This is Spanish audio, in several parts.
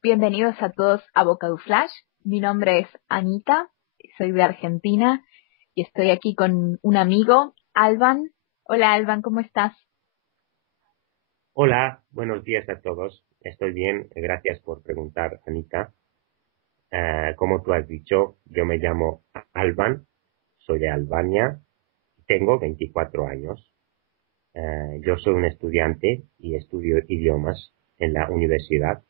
Bienvenidos a todos a Vocadu Flash. Mi nombre es Anita, soy de Argentina y estoy aquí con un amigo, Alban. Hola Alban, ¿cómo estás? Hola, buenos días a todos. Estoy bien, gracias por preguntar, Anita. Como tú has dicho, yo me llamo Alban, soy de Albania, tengo 24 años. Yo soy un estudiante y estudio idiomas en la universidad.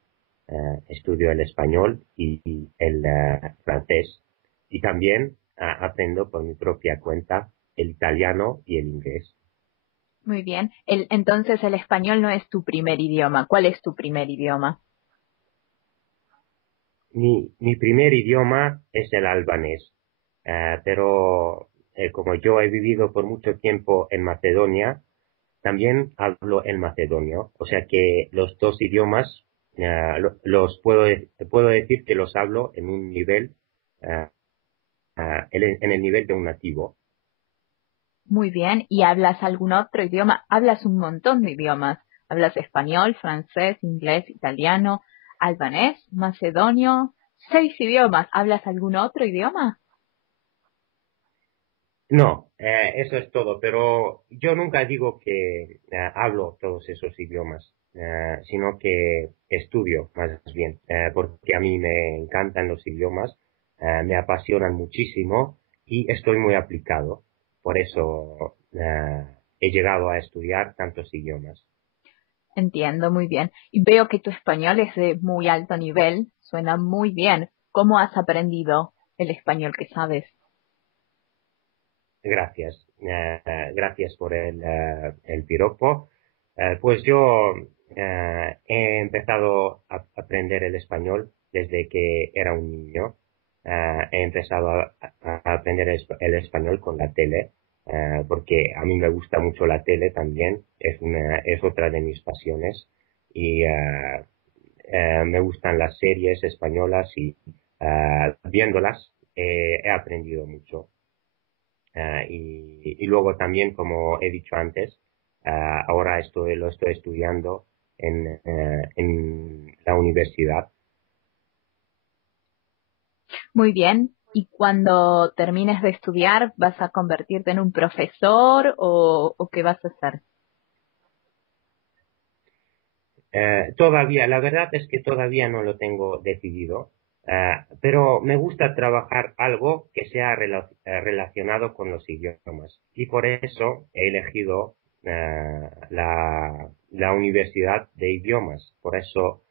Estudio el español y el francés y también aprendo por mi propia cuenta el italiano y el inglés. Muy bien. Entonces el español no es tu primer idioma. ¿Cuál es tu primer idioma? Mi primer idioma es el albanés, pero como yo he vivido por mucho tiempo en Macedonia, también hablo el macedonio, o sea que los dos idiomas los puedo decir que los hablo en un nivel, eh, en el nivel de un nativo. Muy bien. ¿Y hablas algún otro idioma? Hablas un montón de idiomas. Hablas español, francés, inglés, italiano, albanés, macedonio. 6 idiomas. ¿Hablas algún otro idioma? No, eso es todo, pero yo nunca digo que hablo todos esos idiomas, sino que estudio más bien, porque a mí me encantan los idiomas, me apasionan muchísimo y estoy muy aplicado. Por eso he llegado a estudiar tantos idiomas. Entiendo muy bien. Y veo que tu español es de muy alto nivel. Suena muy bien. ¿Cómo has aprendido el español que sabes? Gracias, gracias por el piropo. Pues yo he empezado a aprender el español desde que era un niño. He empezado a aprender el español con la tele, porque a mí me gusta mucho la tele también. Es otra de mis pasiones y me gustan las series españolas y viéndolas he aprendido mucho. Y luego también, como he dicho antes, ahora lo estoy estudiando en la universidad. Muy bien. ¿Y cuando termines de estudiar, vas a convertirte en un profesor o qué vas a hacer? Todavía, la verdad es que todavía no lo tengo decidido, pero me gusta trabajar algo que sea relacionado con los idiomas. Y por eso he elegido la Universidad de Idiomas. Por eso,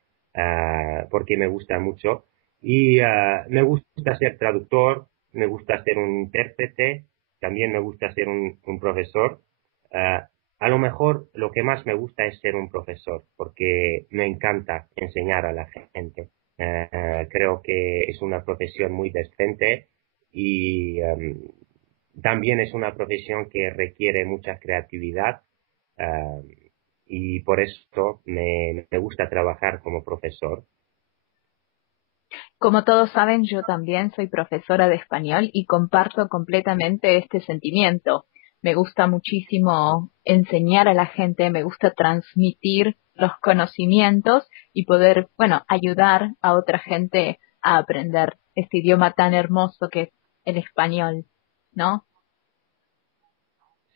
porque me gusta mucho. Y me gusta ser traductor, me gusta ser un intérprete, también me gusta ser un profesor. Eh, a lo mejor lo que más me gusta es ser un profesor, porque me encanta enseñar a la gente. Creo que es una profesión muy decente y también es una profesión que requiere mucha creatividad, y por eso me gusta trabajar como profesor. Como todos saben, yo también soy profesora de español y comparto completamente este sentimiento. Me gusta muchísimo enseñar a la gente, me gusta transmitir los conocimientos y poder, bueno, ayudar a otra gente a aprender este idioma tan hermoso que es el español, ¿no?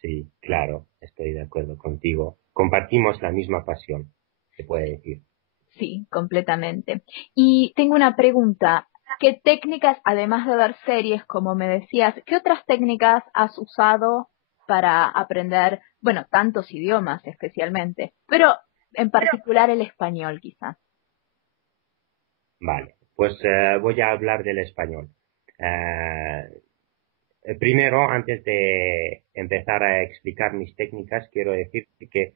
Sí, claro, estoy de acuerdo contigo. Compartimos la misma pasión, se puede decir. Sí, completamente. Y tengo una pregunta. ¿Qué técnicas, además de ver series, como me decías, qué otras técnicas has usado para aprender, bueno, tantos idiomas especialmente, pero en particular el español quizás? Vale, pues voy a hablar del español. Eh, Primero, antes de empezar a explicar mis técnicas, quiero decir que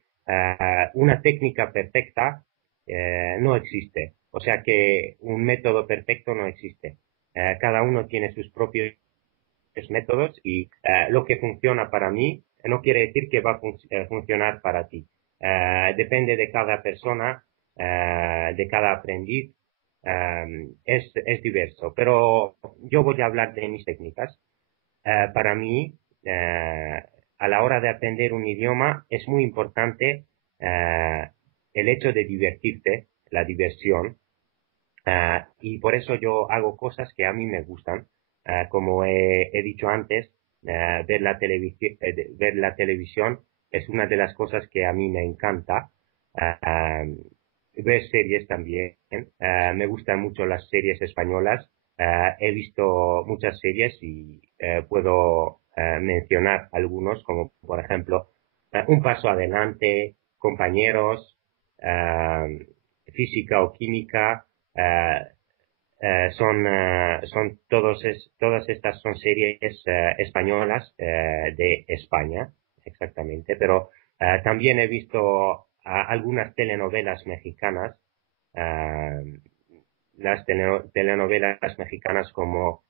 una técnica perfecta no existe. O sea que un método perfecto no existe. Cada uno tiene sus propios métodos y lo que funciona para mí no quiere decir que va a funcionar para ti. Depende de cada persona, de cada aprendiz, es diverso. Pero yo voy a hablar de mis técnicas. Para mí, a la hora de aprender un idioma, es muy importante el hecho de divertirte, la diversión. Y por eso yo hago cosas que a mí me gustan. Como he dicho antes, ver la televisión es una de las cosas que a mí me encanta. Ver series también. Me gustan mucho las series españolas. He visto muchas series y puedo mencionar algunos, como por ejemplo Un paso adelante, Compañeros, Física o Química. eh, todas estas son series españolas de España, exactamente, pero también he visto algunas telenovelas mexicanas, eh, las telenovelas mexicanas como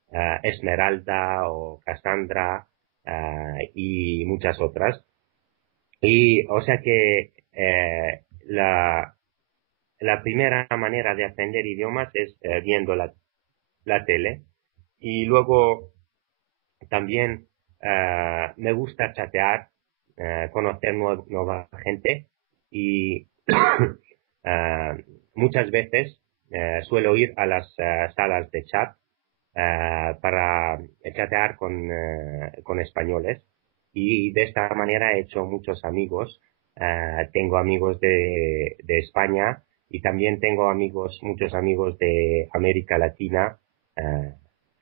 Esmeralda o Cassandra y muchas otras. Y o sea que la primera manera de aprender idiomas es viendo la tele. Y luego también me gusta chatear, conocer nueva gente y muchas veces suelo ir a las salas de chat para chatear con españoles y de esta manera he hecho muchos amigos. Tengo amigos de España y también tengo muchos amigos de América Latina.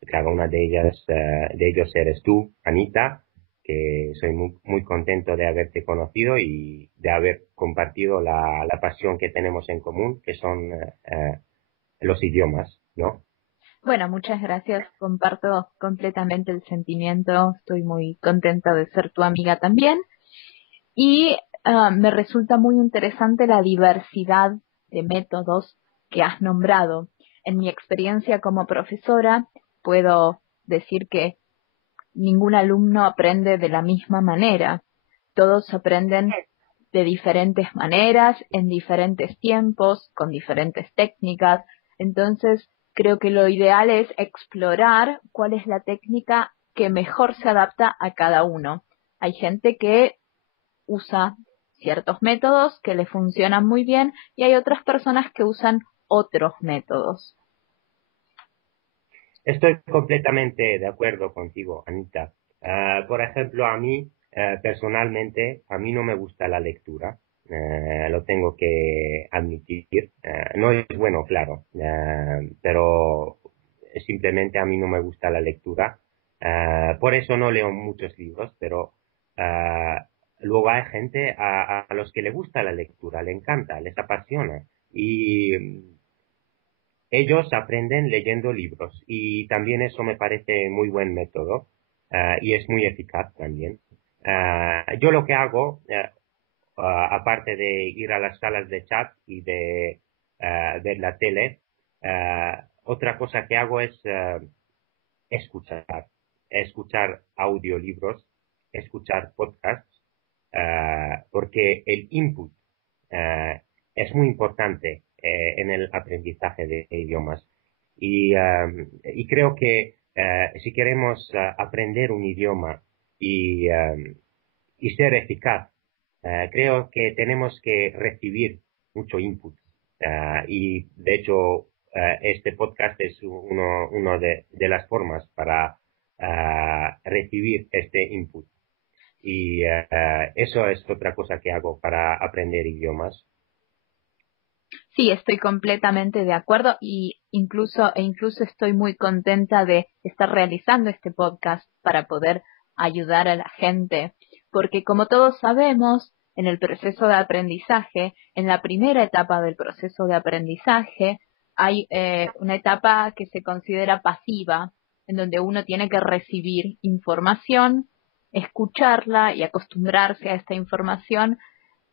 Claro, una de ellos eres tú, Anita, que soy muy contento de haberte conocido y de haber compartido la pasión que tenemos en común, que son los idiomas, ¿no? Bueno, muchas gracias. Comparto completamente el sentimiento. Estoy muy contenta de ser tu amiga también. Y me resulta muy interesante la diversidad de métodos que has nombrado. En mi experiencia como profesora, puedo decir que ningún alumno aprende de la misma manera. Todos aprenden de diferentes maneras, en diferentes tiempos, con diferentes técnicas. Entonces, creo que lo ideal es explorar cuál es la técnica que mejor se adapta a cada uno. Hay gente que usa ciertos métodos que le funcionan muy bien y hay otras personas que usan otros métodos. Estoy completamente de acuerdo contigo, Anita. Por ejemplo, a mí, personalmente, a mí no me gusta la lectura. Lo tengo que admitir. No es bueno, claro, pero simplemente a mí no me gusta la lectura. Por eso no leo muchos libros, pero eh, luego hay gente a los que le gusta la lectura, le encanta, les apasiona. Y ellos aprenden leyendo libros y también eso me parece muy buen método y es muy eficaz también. Yo lo que hago, aparte de ir a las salas de chat y de ver la tele, otra cosa que hago es escuchar, escuchar audiolibros, escuchar podcasts, porque el input eh, es muy importante en el aprendizaje de idiomas. Y creo que si queremos aprender un idioma y ser eficaz, creo que tenemos que recibir mucho input. Y de hecho, este podcast es uno de las formas para recibir este input. Y eso es otra cosa que hago para aprender idiomas. Sí, estoy completamente de acuerdo y incluso estoy muy contenta de estar realizando este podcast para poder ayudar a la gente, porque como todos sabemos, en el proceso de aprendizaje, en la primera etapa del proceso de aprendizaje, hay una etapa que se considera pasiva, en donde uno tiene que recibir información, escucharla y acostumbrarse a esta información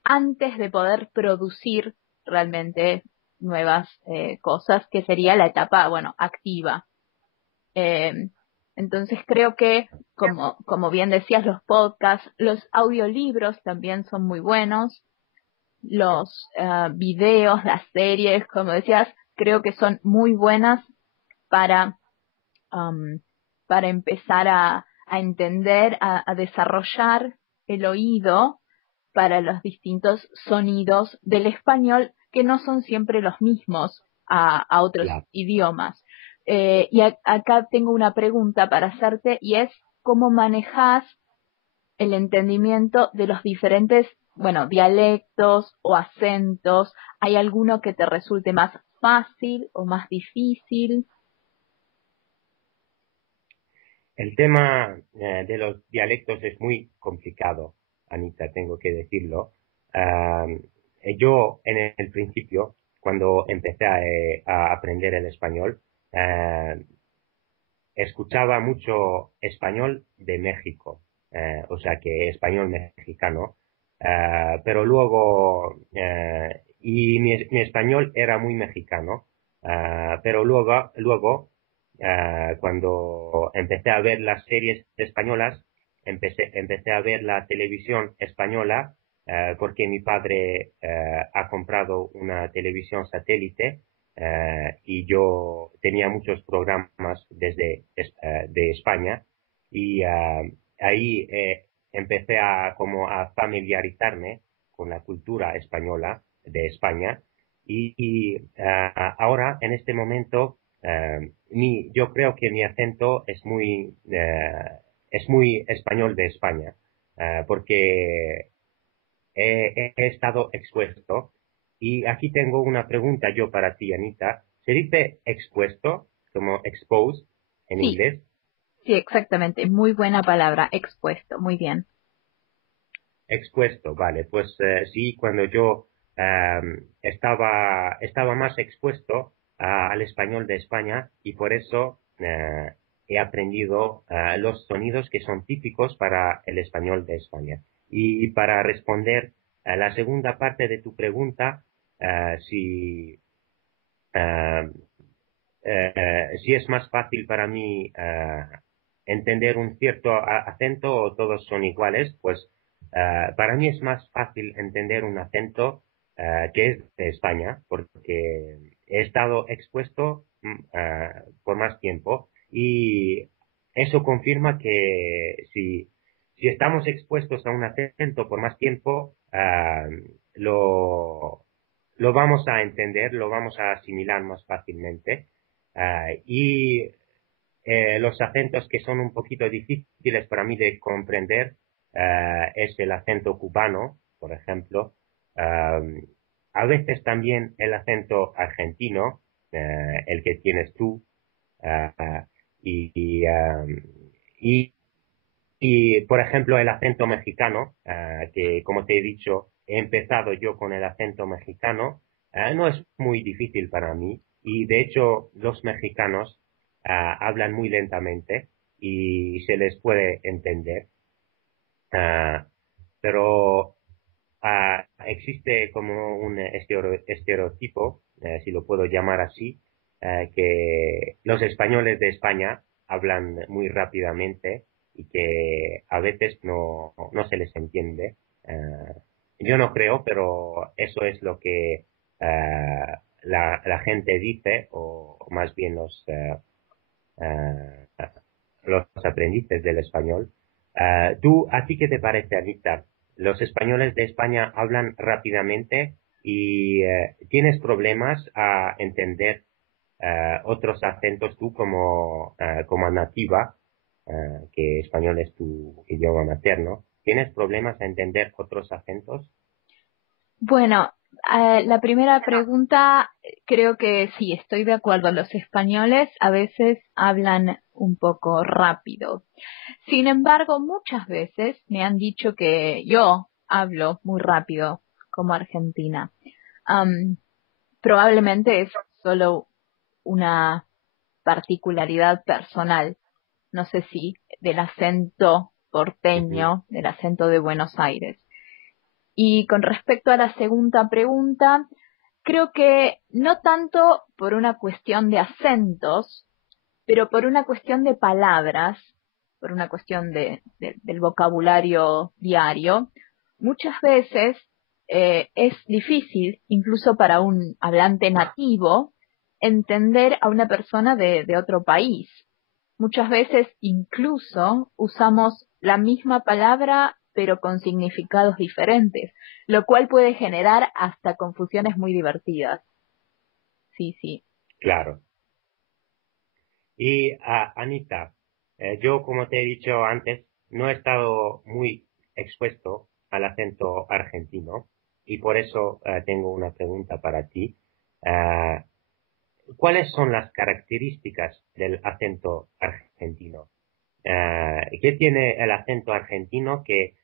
antes de poder producir realmente nuevas cosas, que sería la etapa, bueno, activa. Eh, entonces creo que, como bien decías, los podcasts, los audiolibros también son muy buenos, los videos, las series, como decías, creo que son muy buenas para, um, para empezar a entender, a desarrollar el oído para los distintos sonidos del español que no son siempre los mismos. a otros Claro. idiomas. Acá tengo una pregunta para hacerte y es cómo manejas el entendimiento de los diferentes, bueno, dialectos o acentos. ¿Hay alguno que te resulte más fácil o más difícil? El tema de los dialectos es muy complicado, Anita, tengo que decirlo. Ah, yo en el principio, cuando empecé a aprender el español, ah, escuchaba mucho español de México, o sea que español mexicano, pero luego, y mi español era muy mexicano, pero luego, cuando empecé a ver las series españolas, empecé a ver la televisión española, porque mi padre ha comprado una televisión satélite y yo tenía muchos programas de España y ahí empecé a como a familiarizarme con la cultura española de España y ahora en este momento yo creo que mi acento es muy español de España porque he estado expuesto. Y aquí tengo una pregunta yo para ti, Anita. ¿Se dice expuesto, como exposed en Sí, inglés? sí, exactamente. Muy buena palabra, expuesto. Muy bien. Expuesto, vale. Pues sí, cuando yo estaba más expuesto al español de España y por eso he aprendido los sonidos que son típicos para el español de España. Y para responder a la segunda parte de tu pregunta, si eh, si es más fácil para mí entender un cierto acento o todos son iguales, pues para mí es más fácil entender un acento que es de España, porque he estado expuesto por más tiempo y eso confirma que si estamos expuestos a un acento por más tiempo, lo vamos a entender, lo vamos a asimilar más fácilmente. Y los acentos que son un poquito difíciles para mí de comprender es el acento cubano, por ejemplo. A veces también el acento argentino, el que tienes tú. ah, y, y, y, por ejemplo, el acento mexicano, que como te he dicho, he empezado yo con el acento mexicano, no es muy difícil para mí. Y de hecho, los mexicanos hablan muy lentamente y se les puede entender. Ah, pero existe como un estereotipo, si lo puedo llamar así, que los españoles de España hablan muy rápidamente y que a veces no se les entiende. Yo no creo, pero eso es lo que la gente dice, o más bien eh, los aprendices del español. ¿A ti qué te parece, Anita? Los españoles de España hablan rápidamente y tienes problemas a entender otros acentos tú como nativa, que español es tu idioma materno. ¿Tienes problemas a entender otros acentos? Bueno, la primera pregunta, creo que sí, estoy de acuerdo. Los españoles a veces hablan un poco rápido. Sin embargo, muchas veces me han dicho que yo hablo muy rápido como argentina. Am, Probablemente es solo una particularidad personal. No sé si del acento Ujú. porteño, del acento de Buenos Aires. Y con respecto a la segunda pregunta, creo que no tanto por una cuestión de acentos, pero por una cuestión de palabras, por una cuestión del vocabulario diario, muchas veces es difícil, incluso para un hablante nativo, entender a una persona de otro país. Muchas veces incluso usamos la misma palabra pero con significados diferentes, lo cual puede generar hasta confusiones muy divertidas. sí, sí. Claro. Y Anita, yo como te he dicho antes, no he estado muy expuesto al acento argentino y por eso tengo una pregunta para ti. Eh, ¿Cuáles son las características del acento argentino? ¿Qué tiene el acento argentino que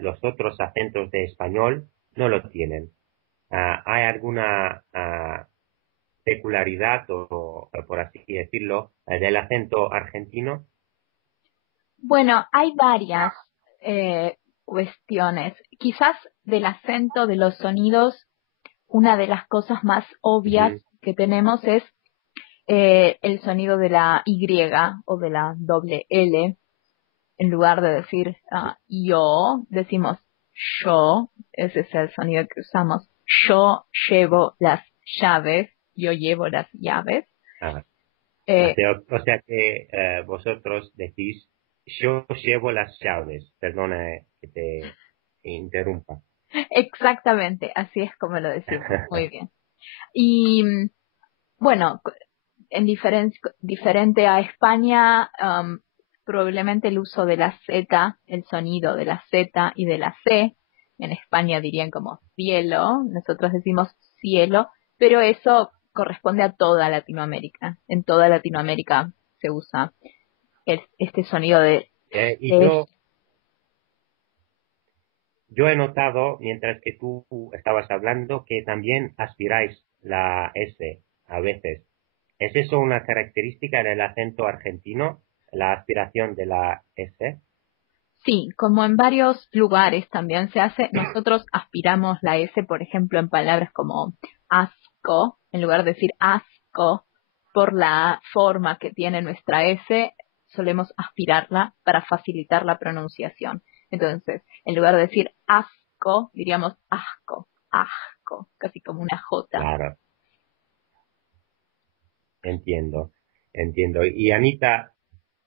los otros acentos de español no lo tienen? ¿Hay alguna peculiaridad o, por así decirlo, del acento argentino? Bueno, hay varias cuestiones. Quizás del acento, de los sonidos, una de las cosas más obvias Ujú. que tenemos es el sonido de la Y o de la doble L. En lugar de decir yo, decimos yo. Ese es el sonido que usamos. Yo llevo las llaves. Yo llevo las llaves. Ah, Eh, o sea que vosotros decís, yo llevo las llaves. Perdona que te interrumpa. Exactamente, así es como lo decimos. Muy bien. Y bueno, en diferente a España, probablemente el uso de la Z, el sonido de la Z y de la C, en España dirían como cielo, nosotros decimos cielo, pero eso corresponde a toda Latinoamérica. En toda Latinoamérica se usa este sonido Y de yo he notado, mientras que tú estabas hablando, que también aspiráis la S a veces. ¿Es eso una característica del acento argentino, la aspiración de la S? Sí, como en varios lugares también se hace, nosotros aspiramos la S, por ejemplo, en palabras como asco, en lugar de decir asco, por la forma que tiene nuestra S, solemos aspirarla para facilitar la pronunciación. Entonces, en lugar de decir asco, diríamos asco, asco, casi como una J. Claro, entiendo, entiendo. Y Anita,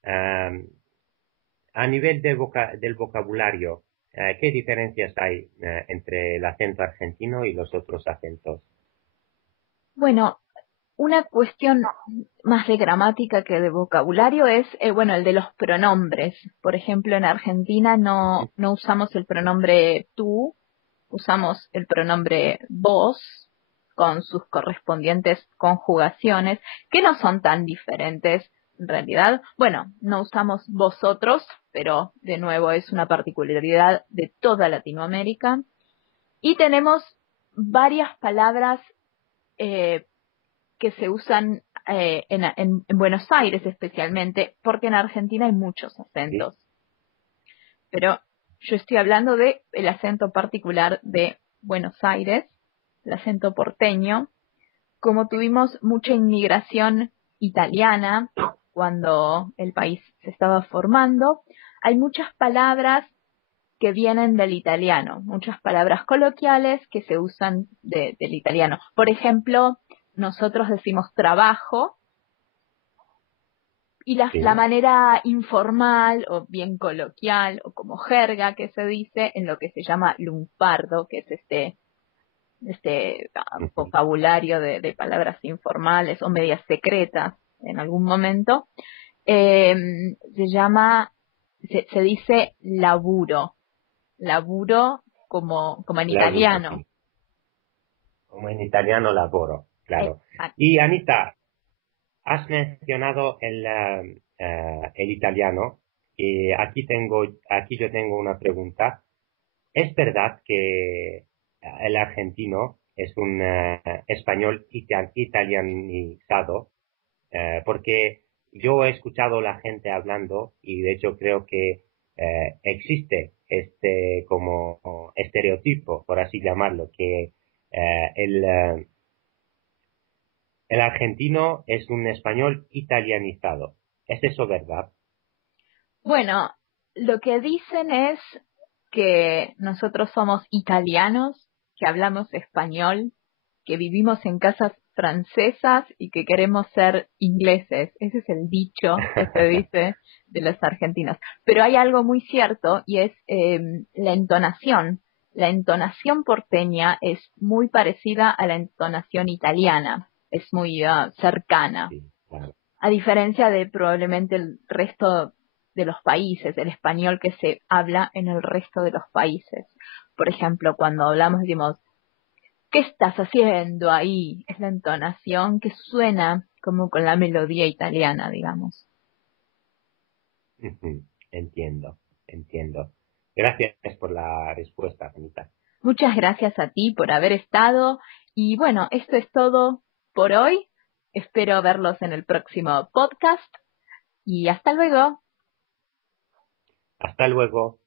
am, a nivel del vocabulario, ¿qué diferencias hay entre el acento argentino y los otros acentos? Bueno, una cuestión más de gramática que de vocabulario es, bueno, el de los pronombres. Por ejemplo, en Argentina no usamos el pronombre tú, usamos el pronombre vos con sus correspondientes conjugaciones, que no son tan diferentes en realidad. Bueno, no usamos vosotros, pero de nuevo es una particularidad de toda Latinoamérica. Y tenemos varias palabras eh, que se usan en Buenos Aires especialmente, porque en Argentina hay muchos Sí, acentos. Pero yo estoy hablando de el acento particular de Buenos Aires, el acento porteño. Como tuvimos mucha inmigración italiana cuando el país se estaba formando, hay muchas palabras que vienen del italiano, muchas palabras coloquiales que se usan del italiano. Por ejemplo, nosotros decimos trabajo y la sí. manera informal o bien coloquial o como jerga que se dice en lo que se llama lunfardo, que es este Ujú. vocabulario de palabras informales o medias secretas en algún momento, se llama, se dice laburo, laburo como en Laburo, italiano. sí. Como en italiano laboro, claro. Exacto. Y Anita, has mencionado el italiano y aquí yo tengo una pregunta. ¿Es verdad que el argentino es un español italianizado? Porque yo he escuchado la gente hablando y de hecho creo que existe este como estereotipo, por así llamarlo, que el argentino es un español italianizado. ¿Es eso verdad? Bueno, lo que dicen es que nosotros somos italianos, que hablamos español, que vivimos en casas francesas y que queremos ser ingleses. Ese es el dicho que se dice de los argentinos. Pero hay algo muy cierto y es la entonación. La entonación porteña es muy parecida a la entonación italiana. es muy cercana. Sí, claro. A diferencia de probablemente el resto de los países, el español que se habla en el resto de los países. Por ejemplo, cuando hablamos decimos, ¿qué estás haciendo ahí? Es la entonación que suena como con la melodía italiana, digamos. Ujú. Entiendo, entiendo. Gracias por la respuesta, Anita. Muchas gracias a ti por haber estado y bueno, esto es todo por hoy. Espero verlos en el próximo podcast y hasta luego. Hasta luego.